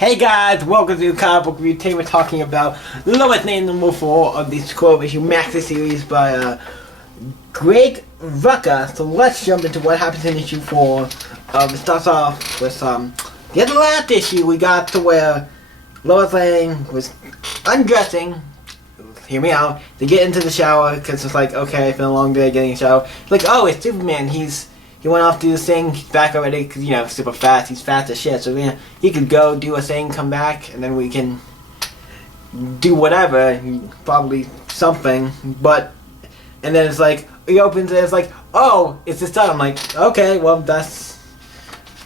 Hey guys, welcome to Comic Book Review. Today we're talking about Lois Lane number 4 of the Scroll Issue Maxi series by Greg Rucka. So let's jump into what happens in issue 4. It starts off with the other last issue we got to where Lois Lane was undressing. Hear me out. To get into the shower because it's like, okay, it's been a long day getting a shower. It's like, oh, it's Superman. He went off to do this thing, he's back already, because, you know, super fast, he's fast as shit, so, you know, he could go do a thing, come back, and then we can do whatever, probably something, but, and then it's like, he opens it, it's like, oh, it's his son. I'm like, okay, well, that's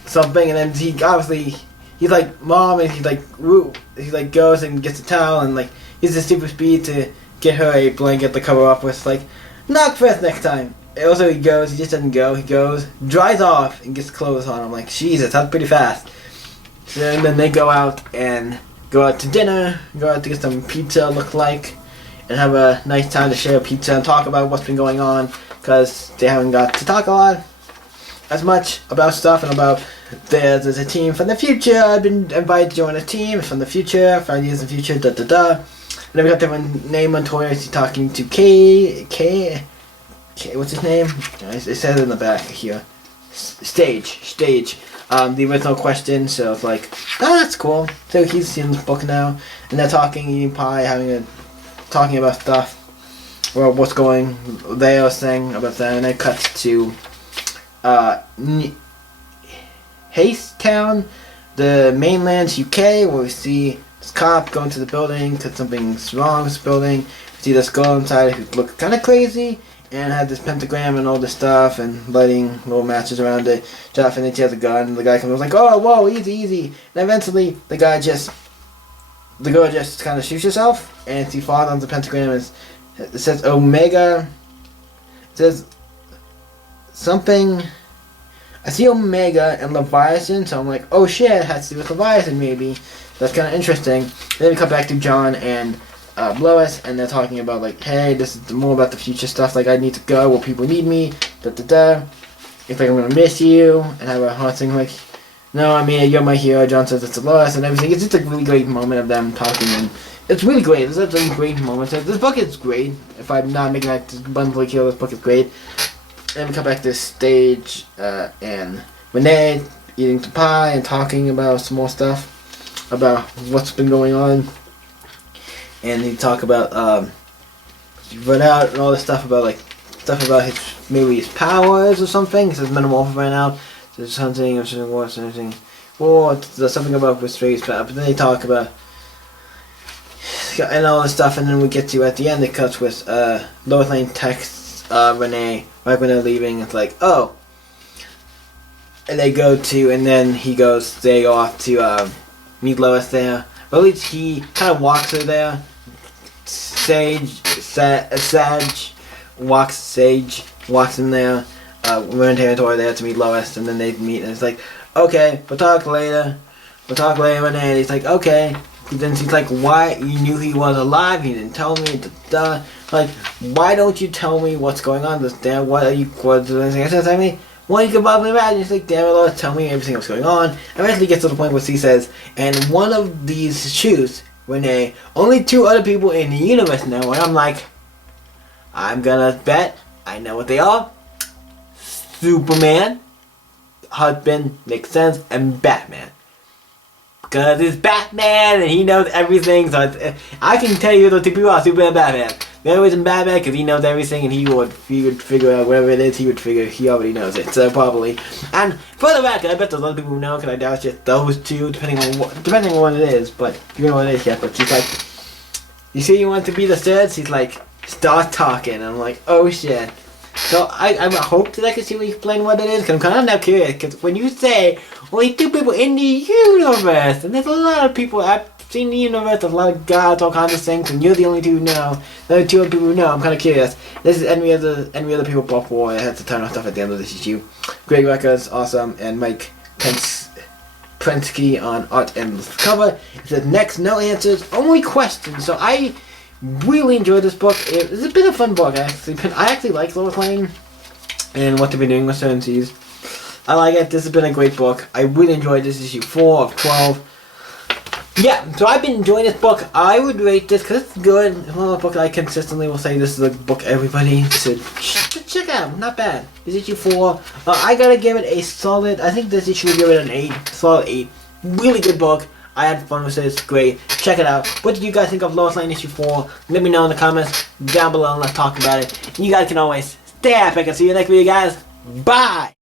something, and then he, obviously, he's like, Mom, and he's like, goes and gets a towel, and, like, uses super speed to get her a blanket to cover up with, like, knock first next time. Also, he just doesn't go. He goes, dries off, and gets clothes on. I'm like, Jesus, that's pretty fast. So, and then they go out to dinner, go out to get some pizza, look like, and have a nice time to share pizza and talk about what's been going on, because they haven't got to talk a lot, as much about stuff, and about there's a team from the future. I've been invited to join a team from the future, 5 years in the future, And then we got different name Montoya. He's talking to K. What's his name? It says it in the back here. Stage. The original question, so it's like, oh, that's cool. So he's in the book now, and they're talking, eating pie, talking about stuff, or what's going. They are saying about that, and then it cuts to Town, the mainland UK, where we see this cop going to the building because something's wrong with this building. We see this girl inside who looks kind of crazy. And had this pentagram and all this stuff and lighting little matches around it. And then she has a gun and the guy comes and was like, oh, whoa, easy. And eventually the girl just kind of shoots herself and she falls on the pentagram. It says Omega. It says something. I see Omega and Leviathan, so I'm like, oh shit, it has to do with Leviathan maybe. That's kind of interesting. And then we come back to John and Lois, and they're talking about like, hey, this is more about the future stuff, like I need to go where people need me, It's like I'm gonna miss you, and have a hard thing like, no, I mean, you're my hero, John says it's to Lois, and everything. It's just a really great moment of them talking, and it's really great. There's a great moment. This book is great. If I'm not making that abundantly clear, this book is great. And we come back to this stage, and Renee eating some pie and talking about some more stuff, about what's been going on. And he talk about run out and all this stuff about his powers or something. It says Metamorpho ran out. There's hunting or something worse and everything. Or there's something about Restrain's power. But then they talk about and all this stuff, and then we get to at the end it cuts with Lois Lane texts Renee right when they're leaving. It's like, oh, and they go off to meet Lois there. But at least he kind of walks her there. Sage walks in there. We're in territory there to meet Lois, and then they meet, and it's like, okay, we'll talk later, Renee. And he's like, okay. And then she's like, why? You knew he was alive, you didn't tell me, Like, why don't you tell me what's going on this day? What you tell me? Well, you can probably imagine. It's like, damn it, Lois, tell me everything that's going on. And eventually gets to the point where she says, and one of these shoes, Renee, only 2 other people in the universe know. And I'm like, I'm gonna bet I know what they are. Superman, husband, makes sense, and Batman. Because it's Batman and he knows everything, so I can tell you those 2 people are Superman and Batman. The only reason Batman, because he knows everything and he would figure out whatever it is, he already knows it, so probably. And for the record, I bet there's other people who know, because I doubt it's just those 2, depending on what it is, but you don't know what it is yet, but she's like, you see you want to be the third? She's like, start talking, and I'm like, oh shit. So I hope that I can see what you explain what it is, because I'm kind of now curious, because when you say only 2 people in the universe, and there's a lot of people I've seen in the universe, there's a lot of gods, all kinds of things, and you're the only 2 who know, the other 2 other people who know, I'm kind of curious. This is any other people before I had to turn off stuff at the end of this issue. Greg Rucka's awesome, and Mike Prensky on art and cover. It says, next, no answers, only questions. So I really enjoyed this book. It's been a fun book, actually. I actually like Lois Lane and what they've been doing with certain seas. I like it. This has been a great book. I really enjoyed this issue 4 of 12. Yeah, so I've been enjoying this book. I would rate this because it's good. It's one of the books I consistently will say this is a book everybody should check out. Not bad. This issue 4. I gotta give it a solid. I think this issue would give it an 8. Solid 8. Really good book. I had fun with it. It's great. Check it out. What did you guys think of Lois Lane issue 4? Let me know in the comments down below and let's talk about it. And you guys can always stay epic. I'll see you next video, guys. Bye!